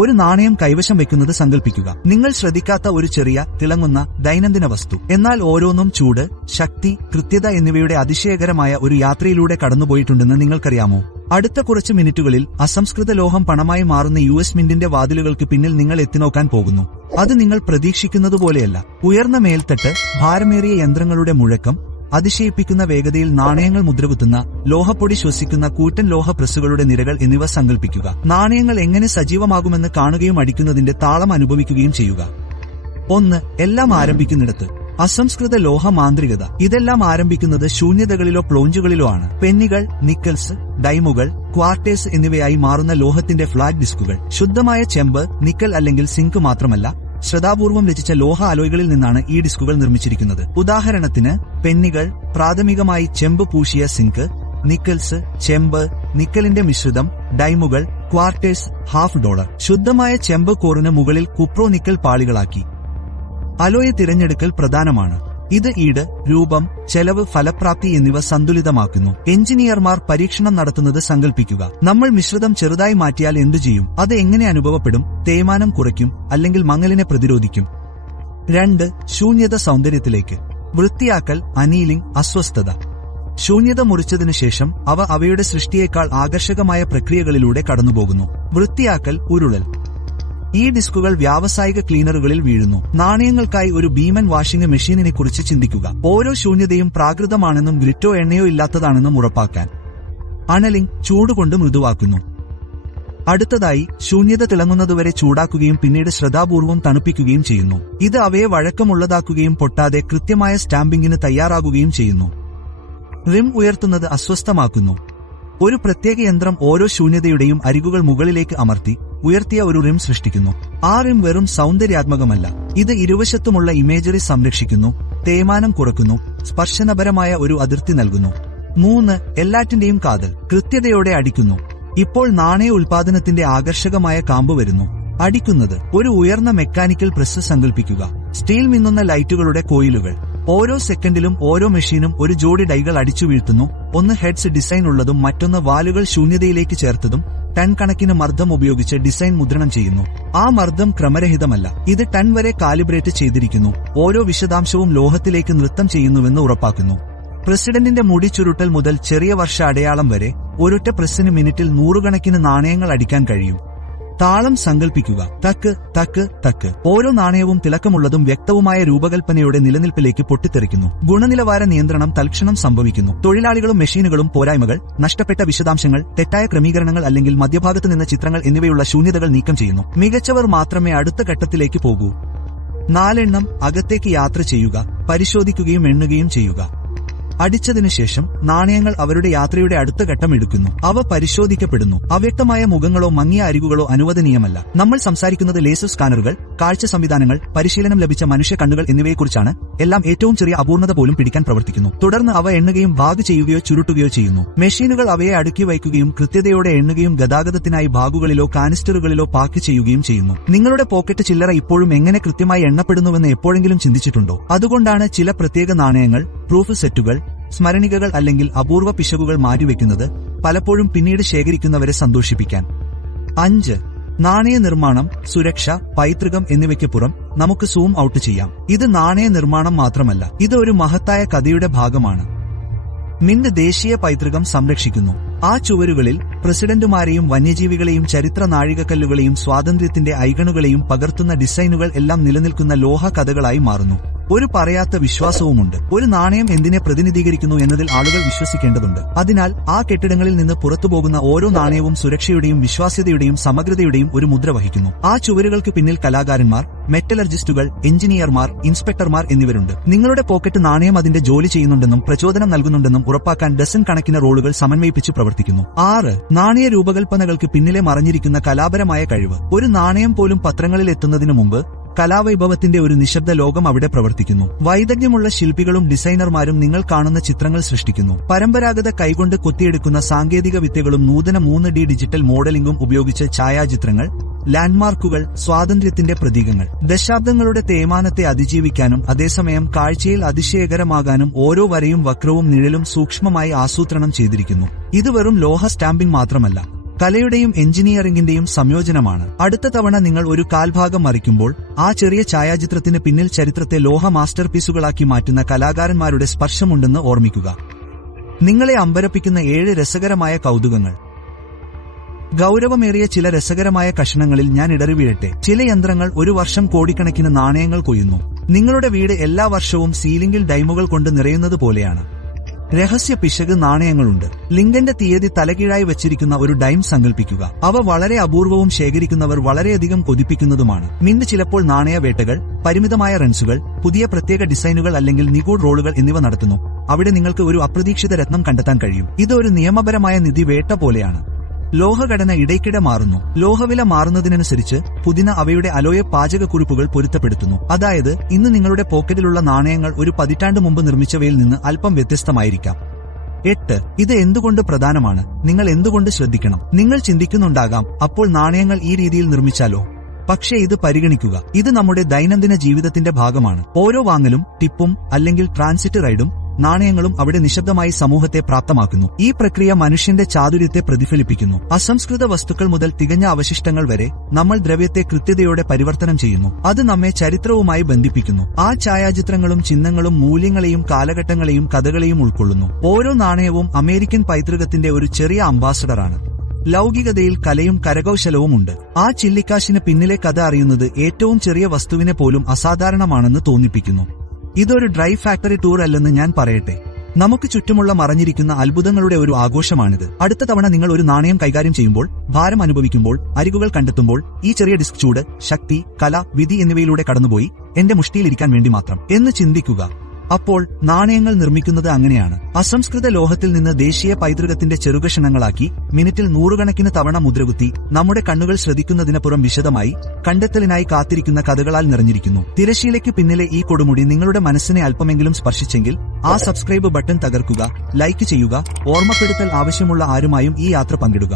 ഒരു നാണയം കൈവശം വെക്കുന്നത് സങ്കല്പിക്കുക. നിങ്ങൾ ശ്രദ്ധിക്കാത്ത ഒരു ചെറിയ തിളങ്ങുന്ന ദൈനംദിന വസ്തു. എന്നാൽ ഓരോന്നും ചൂട്, ശക്തി, കൃത്യത എന്നിവയുടെ അതിശയകരമായ ഒരു യാത്രയിലൂടെ കടന്നുപോയിട്ടുണ്ടെന്ന് നിങ്ങൾക്കറിയാമോ? അടുത്ത കുറച്ച് മിനിറ്റുകളിൽ അസംസ്കൃത ലോഹം പണമായി മാറുന്ന US മിന്റിന്റെ വാതിലുകൾക്ക് പിന്നിൽ നിങ്ങൾ എത്തിനോക്കാൻ പോകുന്നു. അത് നിങ്ങൾ പ്രതീക്ഷിക്കുന്നതുപോലെയല്ല. ഉയർന്ന മേൽത്തട്ട്, ഭാരമേറിയ യന്ത്രങ്ങളുടെ മുഴക്കം, അതിശയിപ്പിക്കുന്ന വേഗതയിൽ നാണയങ്ങൾ മുദ്രകുത്തുന്ന, ലോഹപ്പൊടി ശ്വസിക്കുന്ന കൂറ്റൻ ലോഹ പ്രസ്സുകളുടെ നിരകൾ എന്നിവ സങ്കല്പിക്കുക. നാണയങ്ങൾ എങ്ങനെ സജീവമാകുമെന്ന് കാണുകയും അടിക്കുന്നതിന്റെ താളം അനുഭവിക്കുകയും ചെയ്യുക. 1. എല്ലാം ആരംഭിക്കുന്നിടത്ത്. അസംസ്കൃത ലോഹ മാന്ത്രികത. ഇതെല്ലാം ആരംഭിക്കുന്നത് ശൂന്യതകളിലോ പ്ലോഞ്ചുകളിലോ ആണ്. പെന്നികൾ, നിക്കൽസ്, ഡൈമുകൾ, ക്വാർട്ടേഴ്സ് എന്നിവയായി മാറുന്ന ലോഹത്തിന്റെ ഫ്ലാറ്റ് ഡിസ്കുകൾ. ശുദ്ധമായ ചെമ്പ്, നിക്കൽ അല്ലെങ്കിൽ സിങ്ക് മാത്രമല്ല, ശ്രദ്ധാപൂർവം രചിച്ച ലോഹ അലോയ്കളിൽ നിന്നാണ് ഈ ഡിസ്കുകൾ നിർമ്മിച്ചിരിക്കുന്നത്. ഉദാഹരണത്തിന്, പെന്നികൾ പ്രാഥമികമായി ചെമ്പ് പൂശിയ സിങ്ക്, നിക്കൽസ് ചെമ്പ്, നിക്കലിന്റെ മിശ്രിതം, ഡൈമുകൾ, ക്വാർട്ടേഴ്സ് $50. ശുദ്ധമായ ചെമ്പ് കോറിന് മുകളിൽ കുപ്രോ നിക്കൽ പാളികളാക്കി. അലോയ തിരഞ്ഞെടുക്കൽ പ്രധാനമാണ്. ഇത് ഈട്, രൂപം, ചെലവ്, ഫലപ്രാപ്തി എന്നിവ സന്തുലിതമാക്കുന്നു. എഞ്ചിനീയർമാർ പരീക്ഷണം നടത്തുന്നത് സങ്കല്പിക്കുക. നമ്മൾ മിശ്രിതം ചെറുതായി മാറ്റിയാൽ എന്തു ചെയ്യും? അത് എങ്ങനെ അനുഭവപ്പെടും? തേയ്മാനം കുറയ്ക്കും, അല്ലെങ്കിൽ മങ്ങലിനെ പ്രതിരോധിക്കും. 2. ശൂന്യത സൗന്ദര്യത്തിലേക്ക്. വൃത്തിയാക്കൽ, അനീലിംഗ്, അസ്വസ്ഥത. ശൂന്യത മുറിച്ചതിനു ശേഷം അവയുടെ സൃഷ്ടിയേക്കാൾ ആകർഷകമായ പ്രക്രിയകളിലൂടെ കടന്നുപോകുന്നു. വൃത്തിയാക്കൽ, ഉരുളൽ. ഈ ഡിസ്കുകൾ വ്യാവസായിക ക്ലീനറുകളിൽ വീഴുന്നു. നാണയങ്ങൾക്കായി ഒരു ഭീമൻ വാഷിംഗ് മെഷീനിനെ കുറിച്ച് ചിന്തിക്കുക. ഓരോ ശൂന്യതയും പ്രാകൃതമാണെന്നും ഗ്ലിറ്റോ എണ്ണയോ ഇല്ലാത്തതാണെന്നും ഉറപ്പാക്കാൻ. അനലിംഗ്, ചൂടുകൊണ്ട് മൃദുവാക്കുന്നു. അടുത്തതായി, ശൂന്യത തിളങ്ങുന്നതുവരെ ചൂടാക്കുകയും പിന്നീട് ശ്രദ്ധാപൂർവം തണുപ്പിക്കുകയും ചെയ്യുന്നു. ഇത് അവയെ വഴക്കമുള്ളതാക്കുകയും പൊട്ടാതെ കൃത്യമായ സ്റ്റാമ്പിംഗിന് തയ്യാറാകുകയും ചെയ്യുന്നു. റിം ഉയർത്തുന്നത് അസ്വസ്ഥമാക്കുന്നു. ഒരു പ്രത്യേക യന്ത്രം ഓരോ ശൂന്യതയുടെയും അരികുകൾ മുകളിലേക്ക് അമർത്തി ഉയർത്തിയ ഒരു റിം സൃഷ്ടിക്കുന്നു. ആ റിം വെറും സൗന്ദര്യാത്മകമല്ല, ഇത് ഇരുവശത്തുമുള്ള ഇമേജറി സംരക്ഷിക്കുന്നു, തേയ്മാനം കുറക്കുന്നു, സ്പർശനപരമായ ഒരു അതിർത്തി നൽകുന്നു. 3. എല്ലാറ്റിന്റെയും കാതൽ. കൃത്യതയോടെ അടിക്കുന്നു. ഇപ്പോൾ നാണയ ഉൽപാദനത്തിന്റെ ആകർഷകമായ കാമ്പ് വരുന്നു. അടിക്കുന്നത്. ഒരു ഉയർന്ന മെക്കാനിക്കൽ പ്രസ് സങ്കല്പിക്കുക. സ്റ്റീൽ മിന്നുന്ന ലൈറ്റുകളുടെ കോയിലുകൾ. ഓരോ സെക്കൻഡിലും ഓരോ മെഷീനും ഒരു ജോഡി ഡൈകൾ അടിച്ചു വീഴ്ത്തുന്നു. ഒന്ന് ഹെഡ്സ് ഡിസൈൻ ഉള്ളതും മറ്റൊന്ന് വാലുകൾ ശൂന്യതയിലേക്ക് ചേർത്തതും. ടൺ കണക്കിന് മർദ്ദം ഉപയോഗിച്ച് ഡിസൈൻ മുദ്രണം ചെയ്യുന്നു. ആ മർദ്ദം ക്രമരഹിതമല്ല, ഇത് ടൺ വരെ കാലിബ്രേറ്റ് ചെയ്തിരിക്കുന്നു. ഓരോ വിശദാംശവും ലോഹത്തിലേക്ക് നൃത്തം ചെയ്യുന്നുവെന്ന് ഉറപ്പാക്കുന്നു. പ്രസിഡന്റിന്റെ മുടി ചുരുട്ടൽ മുതൽ ചെറിയ വർഷ അടയാളം വരെ ഒരൊറ്റ പ്രസ്സിന് മിനിറ്റിൽ നൂറുകണക്കിന് നാണയങ്ങൾ അടിക്കാൻ കഴിയും. താളം സങ്കല്പിക്കുക. തക്ക് തക്ക് തക്ക്. ഓരോ നാണയവും തിളക്കമുള്ളതും വ്യക്തവുമായ രൂപകൽപ്പനയോടെ നിലനിൽപ്പിലേക്ക് പൊട്ടിത്തെറിക്കുന്നു. ഗുണനിലവാര നിയന്ത്രണം തൽക്ഷണം സംഭവിക്കുന്നു. തൊഴിലാളികളും മെഷീനുകളും പോരായ്മകൾ, നഷ്ടപ്പെട്ട വിശദാംശങ്ങൾ, തെറ്റായ ക്രമീകരണങ്ങൾ അല്ലെങ്കിൽ മധ്യഭാഗത്ത് നിന്ന് ചിത്രങ്ങൾ എന്നിവയുള്ള ശൂന്യതകൾ നീക്കം ചെയ്യുന്നു. മികച്ചവർ മാത്രമേ അടുത്ത ഘട്ടത്തിലേക്ക് പോകൂ. 4 അകത്തേക്ക് യാത്ര ചെയ്യുക, പരിശോധിക്കുകയും എണ്ണുകയും ചെയ്യുക. അടിച്ചതിനുശേഷം നാണയങ്ങൾ അവരുടെ യാത്രയുടെ അടുത്ത ഘട്ടം എടുക്കുന്നു. അവ പരിശോധിക്കപ്പെടുന്നു. അവ്യക്തമായ മുഖങ്ങളോ മങ്ങിയ അരികുകളോ അനുവദനീയമല്ല. നമ്മൾ സംസാരിക്കുന്നത് ലേസർ സ്കാനറുകൾ, കാഴ്ച സംവിധാനങ്ങൾ, പരിശീലനം ലഭിച്ച മനുഷ്യ കണ്ണുകൾ എന്നിവയെക്കുറിച്ചാണ്. എല്ലാം ഏറ്റവും ചെറിയ അപൂർണത പോലും പിടിക്കാൻ പ്രവർത്തിക്കുന്നു. തുടർന്ന് അവ എണ്ണുകയും ഭാഗ് ചെയ്യുകയോ ചുരുട്ടുകയോ ചെയ്യുന്നു. മെഷീനുകൾ അവയെ അടുക്കി വയ്ക്കുകയും കൃത്യതയോടെ എണ്ണുകയും ഗതാഗതത്തിനായി ബാഗുകളിലോ കാനിസ്റ്ററുകളിലോ പാക്ക് ചെയ്യുകയും ചെയ്യുന്നു. നിങ്ങളുടെ പോക്കറ്റ് ചില്ലറ ഇപ്പോഴും എങ്ങനെ കൃത്യമായി എണ്ണപ്പെടുന്നുവെന്ന് എപ്പോഴെങ്കിലും ചിന്തിച്ചിട്ടുണ്ടോ? അതുകൊണ്ടാണ് ചില പ്രത്യേക നാണയങ്ങൾ, പ്രൂഫ് സെറ്റുകൾ, സ്മരണികകൾ അല്ലെങ്കിൽ അപൂർവ പിശകുകൾ മാറ്റിവെക്കുന്നത്, പലപ്പോഴും പിന്നീട് ശേഖരിക്കുന്നവരെ സന്തോഷിപ്പിക്കാൻ. 5 നാണയ നിർമ്മാണം, സുരക്ഷ, പൈതൃകം എന്നിവയ്ക്ക് പുറം നമുക്ക് സൂം ഔട്ട് ചെയ്യാം. ഇത് നാണയ നിർമ്മാണം മാത്രമല്ല, ഇത് ഒരു മഹത്തായ കഥയുടെ ഭാഗമാണ്. മിന്റ് ദേശീയ പൈതൃകം സംരക്ഷിക്കുന്നു. ആ ചുവരുകളിൽ പ്രസിഡന്റുമാരെയും വന്യജീവികളെയും ചരിത്ര നാഴികക്കല്ലുകളെയും സ്വാതന്ത്ര്യത്തിന്റെ ഐക്കണുകളെയും പകർത്തുന്ന ഡിസൈനുകൾ എല്ലാം നിലനിൽക്കുന്ന ലോഹ കഥകളായി മാറുന്നു. ഒരു പറയാത്ത വിശ്വാസവുമുണ്ട്. ഒരു നാണയം എന്തിനെ പ്രതിനിധീകരിക്കുന്നു എന്നതിൽ ആളുകൾ വിശ്വസിക്കേണ്ടതുണ്ട്. അതിനാൽ ആ കെട്ടിടങ്ങളിൽ നിന്ന് പുറത്തുപോകുന്ന ഓരോ നാണയവും സുരക്ഷയുടെയും വിശ്വാസ്യതയുടെയും സമഗ്രതയുടെയും ഒരു മുദ്ര വഹിക്കുന്നു. ആ ചുവരുകൾക്ക് പിന്നിൽ കലാകാരന്മാർ, മെറ്റലർജിസ്റ്റുകൾ, എഞ്ചിനീയർമാർ, ഇൻസ്പെക്ടർമാർ എന്നിവരുണ്ട്. നിങ്ങളുടെ പോക്കറ്റ് നാണയം അതിന്റെ ജോലി ചെയ്യുന്നുണ്ടെന്നും പ്രചോദനം നൽകുന്നുണ്ടെന്നും ഉറപ്പാക്കാൻ ഡസൻ കണക്കിന് റോളുകൾ സമന്വയിപ്പിച്ച് പ്രവർത്തിക്കുന്നു. 6 നാണയ രൂപകൽപ്പനകൾക്ക് പിന്നിലെ മറഞ്ഞിരിക്കുന്ന കലാപരമായ കഴിവ്. ഒരു നാണയം പോലും പത്രങ്ങളിൽ എത്തുന്നതിനു മുമ്പ് കലാവൈഭവത്തിന്റെ ഒരു നിശബ്ദ ലോകം അവിടെ പ്രവർത്തിക്കുന്നു. വൈദഗ്ധ്യമുള്ള ശില്പികളും ഡിസൈനർമാരും നിങ്ങൾ കാണുന്ന ചിത്രങ്ങൾ സൃഷ്ടിക്കുന്നു. പരമ്പരാഗത കൈകൊണ്ട് കൊത്തിയെടുക്കുന്ന സാങ്കേതിക വിദ്യകളും നൂതന 3D ഡിജിറ്റൽ മോഡലിംഗും ഉപയോഗിച്ച് ഛായാചിത്രങ്ങൾ, ലാൻഡ്മാർക്കുകൾ, സ്വാതന്ത്ര്യത്തിന്റെ പ്രതീകങ്ങൾ. ദശാബ്ദങ്ങളുടെ തേയ്മാനത്തെ അതിജീവിക്കാനും അതേസമയം കാഴ്ചയിൽ അതിശയകരമാകാനും ഓരോ വരയും വക്രവും നിഴലും സൂക്ഷ്മമായി ആസൂത്രണം ചെയ്തിരിക്കുന്നു. ഇത് വെറും ലോഹ സ്റ്റാമ്പിംഗ് മാത്രമല്ല, കലയുടെയും എഞ്ചിനീയറിംഗിന്റെയും സംയോജനമാണ്. അടുത്ത തവണ നിങ്ങൾ ഒരു കാൽഭാഗം മറിക്കുമ്പോൾ ആ ചെറിയ ഛായാചിത്രത്തിന് പിന്നിൽ ചരിത്രത്തെ ലോഹ മാസ്റ്റർപീസുകളാക്കി മാറ്റുന്ന കലാകാരന്മാരുടെ സ്പർശമുണ്ടെന്ന് ഓർമ്മിക്കുക. നിങ്ങളെ അമ്പരപ്പിക്കുന്ന 7 രസകരമായ കൗതുകങ്ങൾ. ഗൌരവമേറിയ ചില രസകരമായ കഷണങ്ങളിൽ ഞാൻ ഇടറിവീഴട്ടെ. ചില യന്ത്രങ്ങൾ ഒരു വർഷം കോടിക്കണക്കിന് നാണയങ്ങൾ കൊയ്യുന്നു. നിങ്ങളുടെ വീട് എല്ലാ വർഷവും സീലിംഗിൽ ഡൈമുകൾ കൊണ്ട് നിറയുന്നത് പോലെയാണ്. രഹസ്യ പിശക് നാണയങ്ങളുണ്ട്. ലിങ്കന്റെ തീയതി തലകീഴായി വച്ചിരിക്കുന്ന ഒരു ഡൈം സങ്കൽപ്പിക്കുക. അവ വളരെ അപൂർവവും ശേഖരിക്കുന്നവർ വളരെയധികം കൊതിപ്പിക്കുന്നതുമാണ്. മിന്റ് ചിലപ്പോൾ നാണയവേട്ടകൾ, പരിമിതമായ റൺസുകൾ, പുതിയ പ്രത്യേക ഡിസൈനുകൾ അല്ലെങ്കിൽ നിഗൂഢ റോളുകൾ എന്നിവ നടത്തുന്നു. അവിടെ നിങ്ങൾക്ക് ഒരു അപ്രതീക്ഷിത രത്നം കണ്ടെത്താൻ കഴിയും. ഇത് ഒരു നിയമപരമായ നിധി വേട്ട പോലെയാണ്. ലോഹഘടന ഇടയ്ക്കിടെ മാറുന്നു. ലോഹവില മാറുന്നതിനനുസരിച്ച് പുതിന അവയുടെ അലോയ പാചകക്കുറിപ്പുകൾ പൊരുത്തപ്പെടുത്തുന്നു. അതായത് ഇന്ന് നിങ്ങളുടെ പോക്കറ്റിലുള്ള നാണയങ്ങൾ ഒരു പതിറ്റാണ്ട് മുമ്പ് നിർമ്മിച്ചവയിൽ നിന്ന് അല്പം വ്യത്യസ്തമായിരിക്കാം. 8. ഇത് എന്തുകൊണ്ട് പ്രധാനമാണ്? നിങ്ങൾ എന്തുകൊണ്ട് ശ്രദ്ധിക്കണം? നിങ്ങൾ ചിന്തിക്കുന്നുണ്ടാകാം, അപ്പോൾ നാണയങ്ങൾ ഈ രീതിയിൽ നിർമ്മിച്ചാലോ? പക്ഷേ ഇത് പരിഗണിക്കുക. ഇത് നമ്മുടെ ദൈനംദിന ജീവിതത്തിന്റെ ഭാഗമാണ്. ഓരോ വാങ്ങലും, ടിപ്പും അല്ലെങ്കിൽ ട്രാൻസിറ്റ് റൈഡും നാണയങ്ങളും അവിടെ നിശബ്ദമായി സമൂഹത്തെ പ്രാപ്തമാക്കുന്നു. ഈ പ്രക്രിയ മനുഷ്യന്റെ ചാതുര്യത്തെ പ്രതിഫലിപ്പിക്കുന്നു. അസംസ്കൃത വസ്തുക്കൾ മുതൽ തികഞ്ഞ അവശിഷ്ടങ്ങൾ വരെ നമ്മൾ ദ്രവ്യത്തെ കൃത്യതയോടെ പരിവർത്തനം ചെയ്യുന്നു. അത് നമ്മെ ചരിത്രവുമായി ബന്ധിപ്പിക്കുന്നു. ആ ഛായാചിത്രങ്ങളും ചിഹ്നങ്ങളും മൂല്യങ്ങളെയും കാലഘട്ടങ്ങളെയും കഥകളെയും ഉൾക്കൊള്ളുന്നു. ഓരോ നാണയവും അമേരിക്കൻ പൈതൃകത്തിന്റെ ഒരു ചെറിയ അംബാസഡറാണ്. ലൗകികതയിൽ കലയും കരകൌശലവും ഉണ്ട്. ആ ചില്ലിക്കാശിന് പിന്നിലെ കഥ അറിയുന്നത് ഏറ്റവും ചെറിയ വസ്തുവിനെ പോലും അസാധാരണമാണെന്ന് തോന്നിപ്പിക്കുന്നു. ഇതൊരു ഡ്രൈ ഫാക്ടറി ടൂർ അല്ലെന്ന് ഞാൻ പറയട്ടെ. നമുക്ക് ചുറ്റുമുള്ള മറഞ്ഞിരിക്കുന്ന അത്ഭുതങ്ങളുടെ ഒരു ആഘോഷമാണിത്. അടുത്ത തവണ നിങ്ങൾ ഒരു നാണയം കൈകാര്യം ചെയ്യുമ്പോൾ, ഭാരം അനുഭവിക്കുമ്പോൾ, അരികുകൾ കണ്ടെത്തുമ്പോൾ, ഈ ചെറിയ ഡിസ്ക് ചൂട്, ശക്തി, കല, വിധി എന്നിവയിലൂടെ കടന്നുപോയി എന്റെ മുഷ്ടിയിലിരിക്കാൻ വേണ്ടി മാത്രം എന്ന് ചിന്തിക്കുക. അപ്പോൾ നാണയങ്ങൾ നിർമ്മിക്കുന്നത് അങ്ങനെയാണ്. അസംസ്കൃത ലോഹത്തിൽ നിന്ന് ദേശീയ പൈതൃകത്തിന്റെ ചെറുകഷണങ്ങളാക്കി മിനിറ്റിൽ 100കണക്കിന് തവണ മുദ്രകുത്തി നമ്മുടെ കണ്ണുകൾ ശ്രദ്ധിക്കുന്നതിനപ്പുറം വിശദമായി കണ്ടെത്തലിനായി കാത്തിരിക്കുന്ന കഥകളാൽ നിറഞ്ഞിരിക്കുന്നു. തിരശീലയ്ക്ക് പിന്നിലെ ഈ കൊടുമുടി നിങ്ങളുടെ മനസ്സിനെ അല്പമെങ്കിലും സ്പർശിച്ചെങ്കിൽ ആ സബ്സ്ക്രൈബ് ബട്ടൺ തകർക്കുക, ലൈക്ക് ചെയ്യുക, ഓർമ്മപ്പെടുത്തൽ ആവശ്യമുള്ള ആരുമായും ഈ യാത്ര പങ്കിടുക.